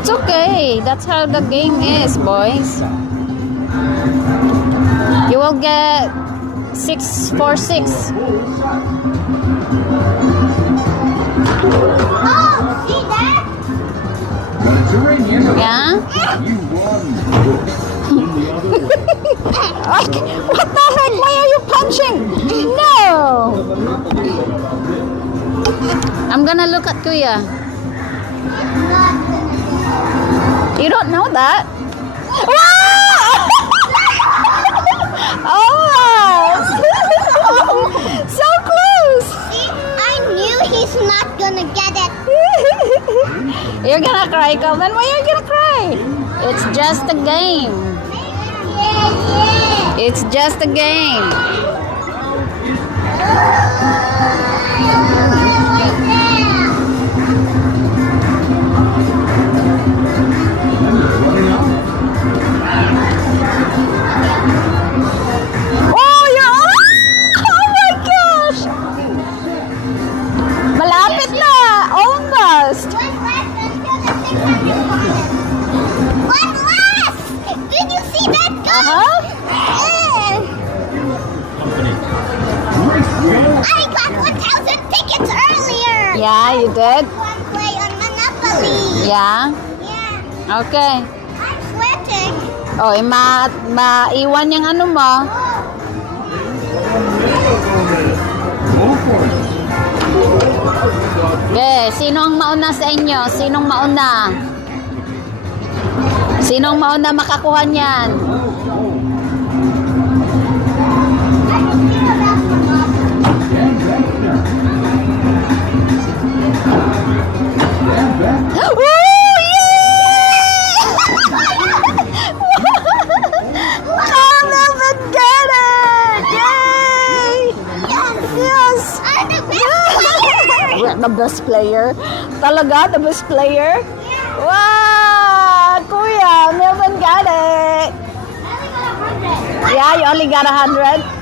It's okay. That's how the game is, boys. You will get 646. Oh, see that? Yeah? You won. In the other way. What the heck? Why are you punching? No! I'm gonna look at Kuya. You don't know that? Almost! So close! See, I knew he's not gonna get it. You're gonna cry, Calvin. Why are you gonna cry? It's just a game. It's just a game. Oh, you're on! Oh my gosh! Malapit na! Almost! One last until the 600 points. One last! Did you see that go? I got 1,000 tickets earlier. Yeah, you did? One play on Monopoly. Yeah? Yeah. Okay. I'm sweating. Oh, maiwan yung ano mo. Go for it. Okay, sinong mauna sa inyo? Sinong mauna? Sinong mauna makakuha niyan? Oh, I'll never get it! Yay! Yes! I'm the best player. The best player? Talaga? The best player? Wow! Kuya, Melvin got it! I only got 100. Yeah, you only got 100?